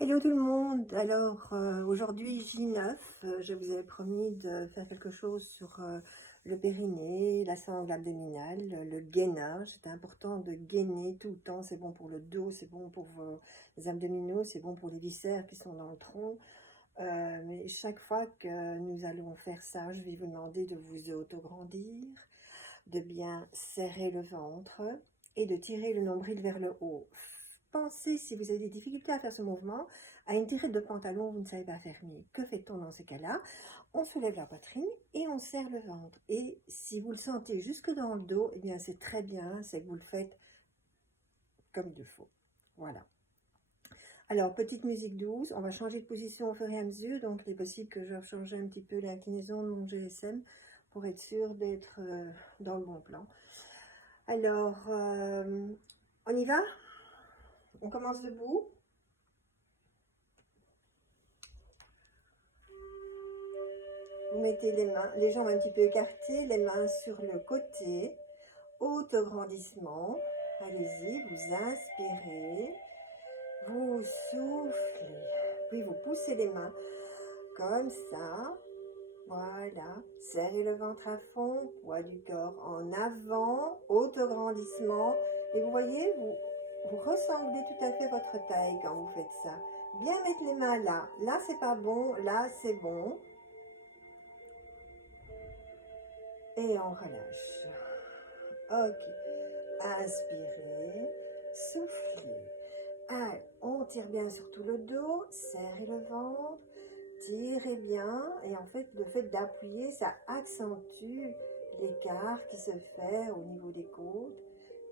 Hello tout le monde. Alors aujourd'hui J9, je vous avais promis de faire quelque chose sur le périnée, la sangle abdominale, le gainage. C'est important de gainer tout le temps, c'est bon pour le dos, c'est bon pour vos abdominaux, c'est bon pour les viscères qui sont dans le tronc. Mais chaque fois que nous allons faire ça, je vais vous demander de vous autograndir, de bien serrer le ventre et de tirer le nombril vers le haut. Pensez, si vous avez des difficultés à faire ce mouvement, à une tirette de pantalon, vous ne savez pas faire mieux. Que fait-on dans ces cas-là? On soulève la poitrine et on serre le ventre. Et si vous le sentez jusque dans le dos, eh bien c'est très bien, c'est que vous le faites comme il faut. Voilà. Alors, petite musique douce, on va changer de position au fur et à mesure, donc il est possible que je change un petit peu l'inclinaison de mon GSM pour être sûr d'être dans le bon plan. Alors, on y va? On commence debout. Vous mettez les jambes un petit peu écartées, les mains sur le côté. Autograndissement. Allez-y, vous inspirez. Vous soufflez. Puis vous poussez les mains comme ça. Voilà. Serrez le ventre à fond. Poids du corps en avant. Autograndissement. Et vous voyez, vous ressemblez tout à fait votre taille quand vous faites ça. Bien mettre les mains là. Là, c'est pas bon. Là, c'est bon. Et on relâche. Ok. Inspirez. Soufflez. Allez, on tire bien sur tout le dos. Serrez le ventre. Tirez bien. Et en fait, le fait d'appuyer, ça accentue l'écart qui se fait au niveau des côtes.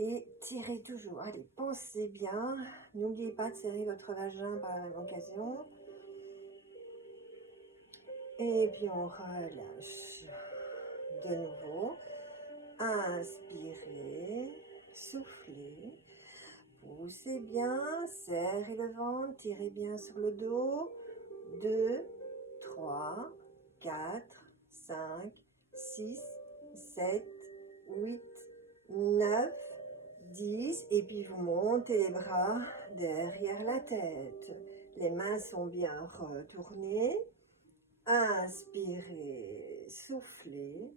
Et tirez toujours. Allez, pensez bien. N'oubliez pas de serrer votre vagin par l'occasion. Et puis on relâche. De nouveau. Inspirez, soufflez, poussez bien, serrez le ventre, tirez bien sur le dos. 2, 3, 4, 5, 6, 7, 8, 9, 10. Et puis vous montez les bras derrière la tête. Les mains sont bien retournées. Inspirez, soufflez.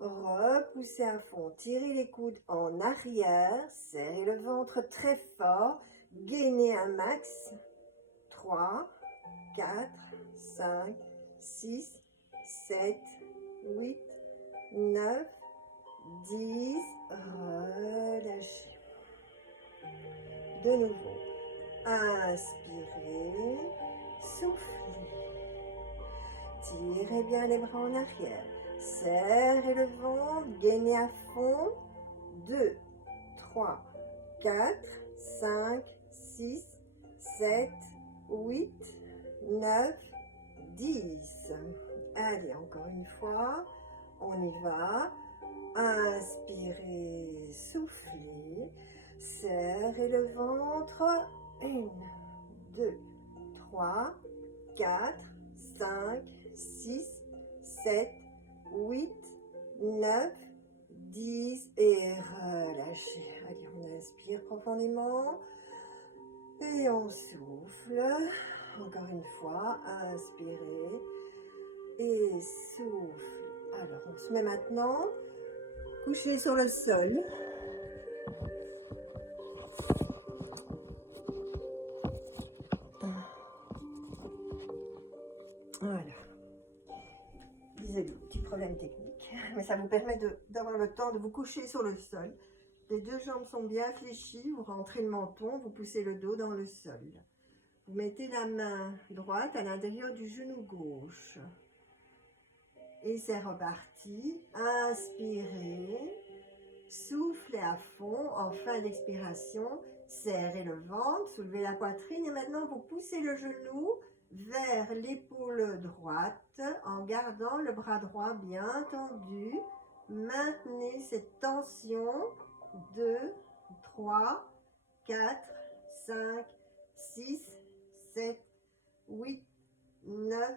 Repoussez à fond, tirez les coudes en arrière, serrez le ventre très fort, gainez un max. 3, 4, 5, 6, 7, 8, 9, 10. Relâchez. De nouveau, inspirez, soufflez. Tirez bien les bras en arrière. Serrez le ventre, gainez à fond. 2, 3, 4, 5, 6, 7, 8, 9, 10. Allez, encore une fois. On y va. Inspirez, soufflez. Serrez le ventre. 1, 2, 3, 4, 5, 6, 7, 8, 9, 10 et relâchez. Allez, on inspire profondément et on souffle. Encore une fois, inspirez et souffle. Alors, on se met maintenant couché sur le sol. Voilà. Désolé, petit problème technique, mais ça vous permet d'avoir le temps de vous coucher sur le sol. Les deux jambes sont bien fléchies, vous rentrez le menton, vous poussez le dos dans le sol. Vous mettez la main droite à l'intérieur du genou gauche. Et c'est reparti. Inspirez, soufflez à fond, en fin d'expiration, serrez le ventre, soulevez la poitrine et maintenant vous poussez le genou vers l'épaule droite en gardant le bras droit bien tendu. Maintenez cette tension. 2, 3, 4, 5, 6, 7, 8, 9,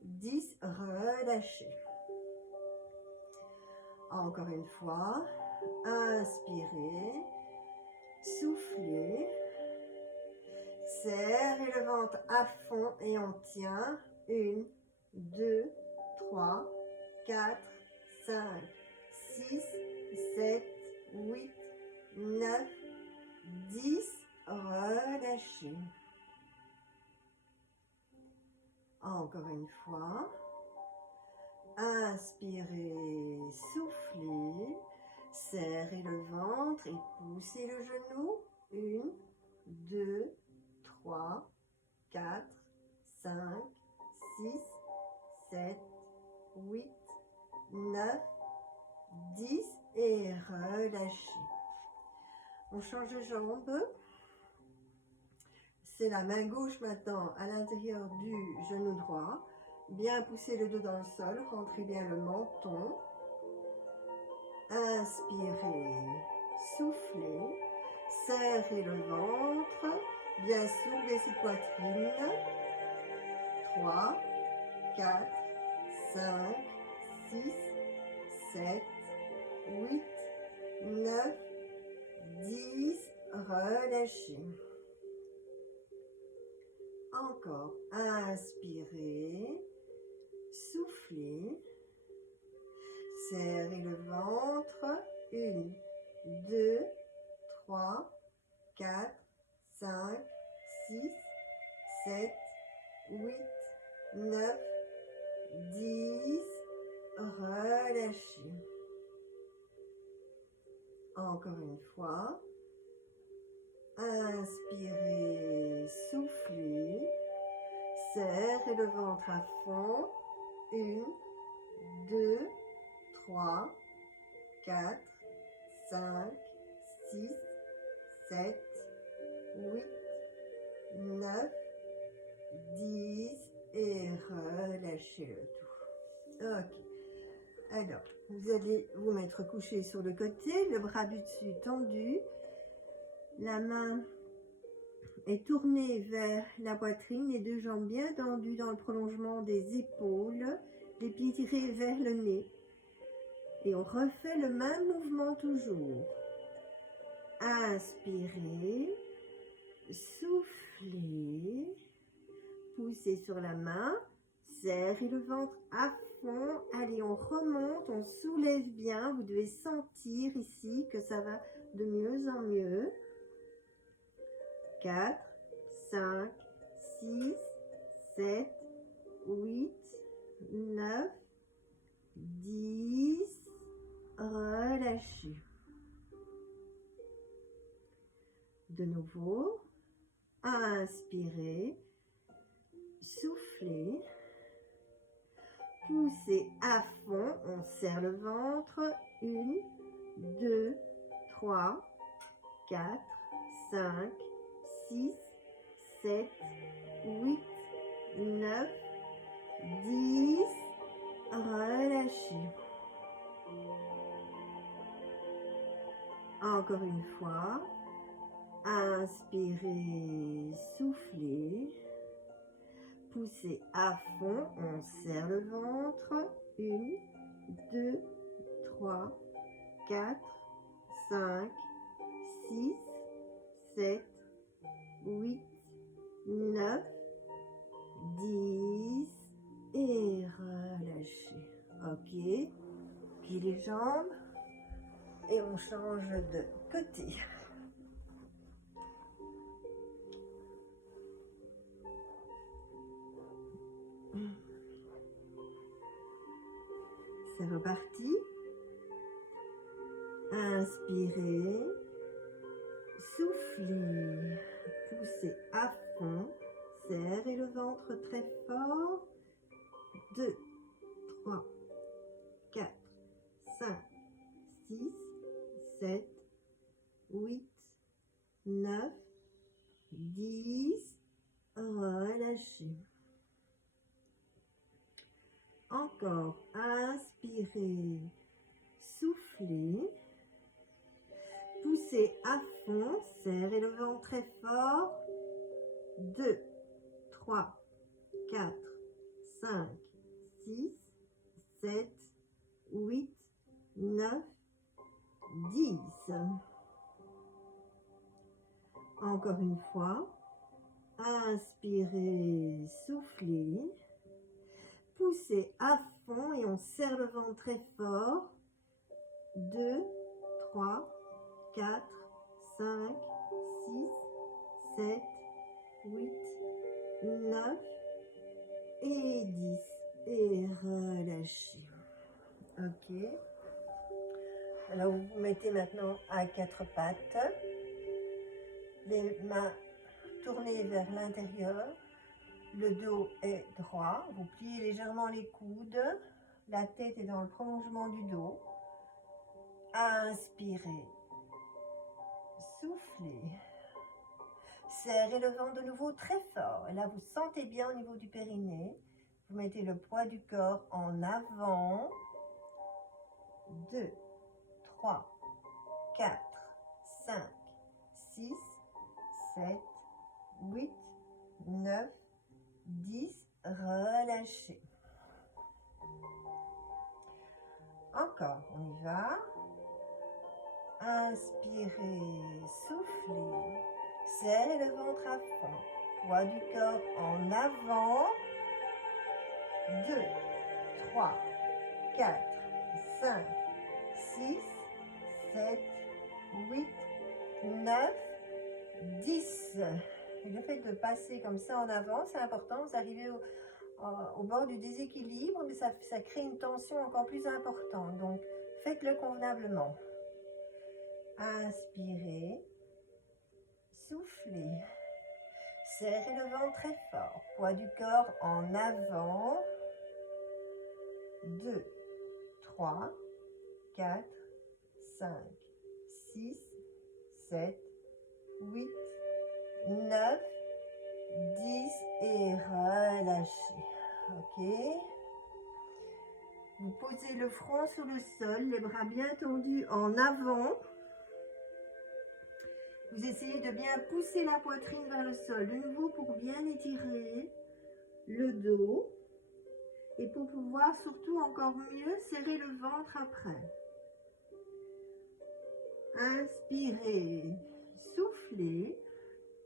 10. Relâchez. Encore une fois. Inspirez. Soufflez. serrez le ventre à fond et on tient. 1, 2, 3, 4, 5, 6, 7, 8, 9, 10. Relâchez. Encore une fois. Inspirez, soufflez. Serrez le ventre et poussez le genou. 1, 2, 3, 4, 5, 6, 7, 8, 9, 10 et relâchez. On change de jambe. C'est la main gauche maintenant à l'intérieur du genou droit. Bien pousser le dos dans le sol, rentrez bien le menton. Inspirez, soufflez, serrez le ventre, bien soulever cette poitrine. 3, 4, 5, 6, 7, 8, 9, 10, relâchez. Encore, inspirez, soufflez, serrez le ventre. 1, 2, 3, 4, 5, 6, 7, 8, 9, 10, relâchez. Encore une fois. Inspirez, soufflez, serrez le ventre à fond. 1, 2, 3, 4, 5, 6, 7, 8, 9, 10 et relâchez le tout. Ok. Alors, vous allez vous mettre couché sur le côté, le bras du dessus tendu. La main est tournée vers la poitrine, les deux jambes bien tendues dans le prolongement des épaules, les pieds tirés vers le nez. Et on refait le même mouvement toujours. Inspirez, soufflez, poussez sur la main, serrez le ventre à fond. Allez, on remonte, on soulève bien. Vous devez sentir ici que ça va de mieux en mieux. 4, 5, 6, 7, 8, 9, 10, relâchez. De nouveau, inspirez, soufflez, poussez à fond, on serre le ventre. 1, 2, 3, 4, 5, 6, 7, 8, 9, 10, relâchez. Encore une fois, inspirez, soufflez, poussez à fond, on serre le ventre. 1, 2, 3, 4, 5, 6, 7, 8, 9, 10 et relâchez. Ok, puis les jambes et on change de côté. C'est reparti. Inspirez, soufflez, poussez à fond, serrez le ventre très fort. 2, 3, 4, 5, 6, 7, 8, 9, 10, relâchez. Encore, inspirez, soufflez, poussez à fond, serrez le ventre très fort. 2, 3, 4, 5, 6, 7, 8, 9, 10. Encore une fois, Inspirez, soufflez. Poussez à fond et on serre le ventre très fort. 2, 3, 4, 5, 6, 7, 8, 9 et 10. Et relâchez. Ok. Alors vous vous mettez maintenant à quatre pattes. Les mains tournées vers l'intérieur. Le dos est droit. Vous pliez légèrement les coudes. La tête est dans le prolongement du dos. Inspirez. Soufflez. Serrez le ventre de nouveau très fort. Et là, vous sentez bien au niveau du périnée. Vous mettez le poids du corps en avant. 2, 3, 4, 5, 6, 7, 8, 9, 10. Relâchez. Encore, on y va. Inspirez, soufflez. Serrez le ventre à fond. Poids du corps en avant. 2, 3, 4, 5, 6, 7, 8, 9, 10. Et le fait de passer comme ça en avant, c'est important. Vous arrivez au bord du déséquilibre, mais ça crée une tension encore plus importante. Donc, faites-le convenablement. Inspirez. Soufflez. Serrez le ventre très fort. Poids du corps en avant. 2, 3, 4, 5, 6, 7, 8, 9, 10 et relâchez. Ok. Vous posez le front sur le sol, les bras bien tendus en avant. Vous essayez de bien pousser la poitrine vers le sol, de nouveau pour bien étirer le dos et pour pouvoir surtout encore mieux serrer le ventre après. Inspirez, soufflez,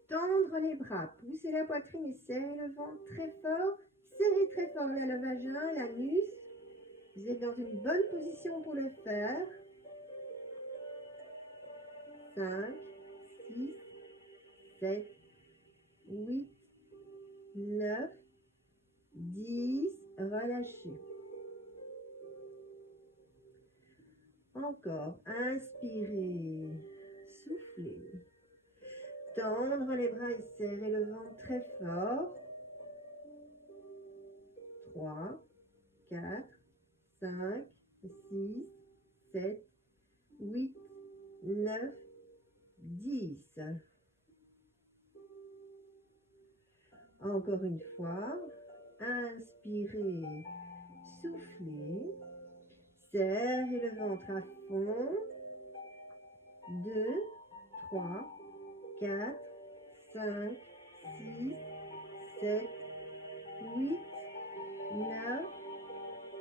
tendre les bras, poussez la poitrine et serrez le ventre très fort. Serrez très fort là le vagin, l'anus. Vous êtes dans une bonne position pour le faire. 5, 6, 7, 8, 9, 10, relâchez. Encore, inspirez, soufflez. Tendre les bras et serrer le ventre très fort. 3, 4, 5, 6, 7, 8, 9, 10. Encore une fois, inspirez, soufflez, serrez le ventre à fond. 2, 3, 4, 5, 6, 7, 8, 9,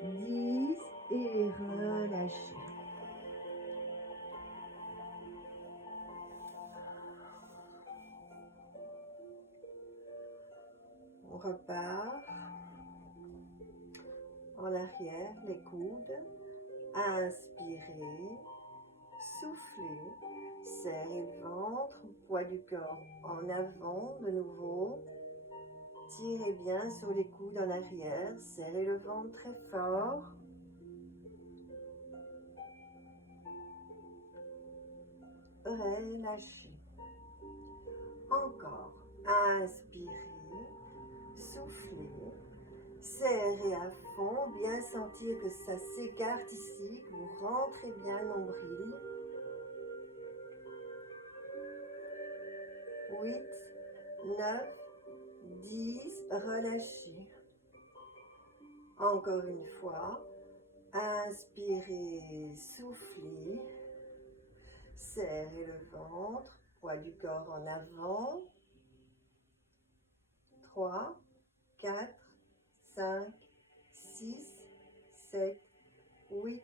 10 et relâchez. On repart en arrière, les coudes. Inspirez, soufflez, serrez le ventre, poids du corps en avant de nouveau. Tirez bien sur les coudes en arrière, serrez le ventre très fort. Relâchez. Encore. Inspirez, soufflez, serrez à fond, bien sentir que ça s'écarte ici, que vous rentrez bien nombril. 8, 9, 10, relâchez. Encore une fois, inspirez, soufflez, serrez le ventre, poids du corps en avant. 3, 4, 5, 6, 7, 8,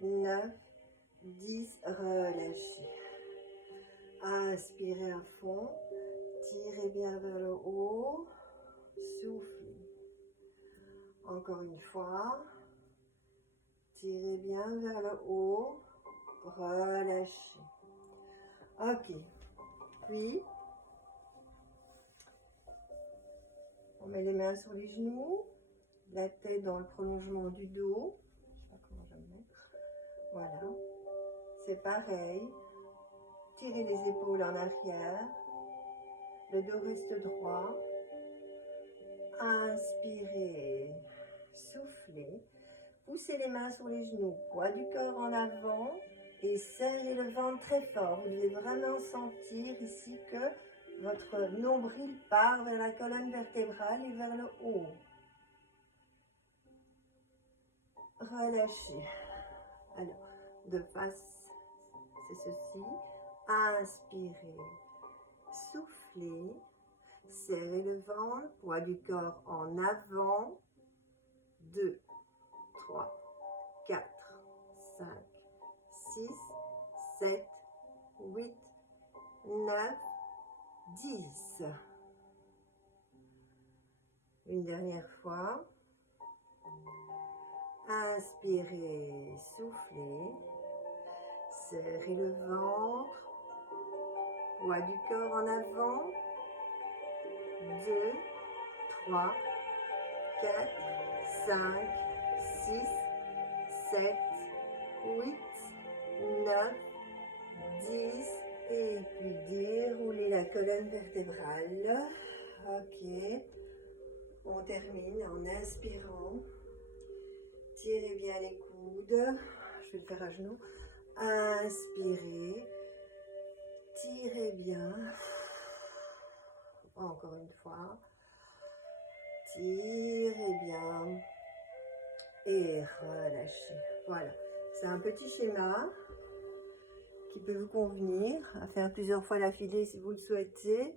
9, 10, relâchez. Inspirez à fond, Tirez bien vers le haut. Soufflez. Encore une fois. Tirez bien vers le haut. Relâchez. Ok. Puis, on met les mains sur les genoux. La tête dans le prolongement du dos. Je sais pas comment je vais me mettre. Voilà. C'est pareil. Tirez les épaules en arrière. Le dos reste droit. Inspirez. Soufflez. Poussez les mains sur les genoux. Poids du corps en avant. Et serrez le ventre très fort. Vous devez vraiment sentir ici que votre nombril part vers la colonne vertébrale et vers le haut. Relâchez. Alors, de face, c'est ceci. Inspirez. Soufflez. Serrez le ventre. Poids du corps en avant. 2, 3, 4, 5, 6, 7, 8, 9, 10. Une dernière fois. Inspirez, soufflez. Serrez le ventre. Poids du corps en avant. 2, 3, 4, 5, 6, 7, 8, 9, 10. Et puis déroulez la colonne vertébrale. Ok. On termine en inspirant. Tirez bien les coudes. Je vais le faire à genoux. Inspirez. Tirez bien. Encore une fois. Tirez bien. Et relâchez. Voilà. C'est un petit schéma qui peut vous convenir à faire plusieurs fois d'affilée si vous le souhaitez.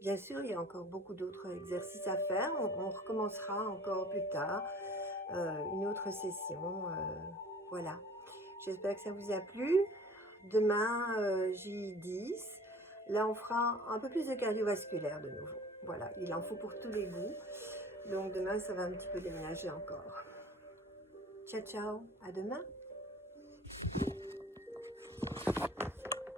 Bien sûr, il y a encore beaucoup d'autres exercices à faire. On recommencera encore plus tard une autre session. Voilà. J'espère que ça vous a plu. Demain, J10. Là, on fera un peu plus de cardiovasculaire de nouveau. Voilà, il en faut pour tous les goûts. Donc, demain, ça va un petit peu déménager encore. Ciao, ciao. À demain.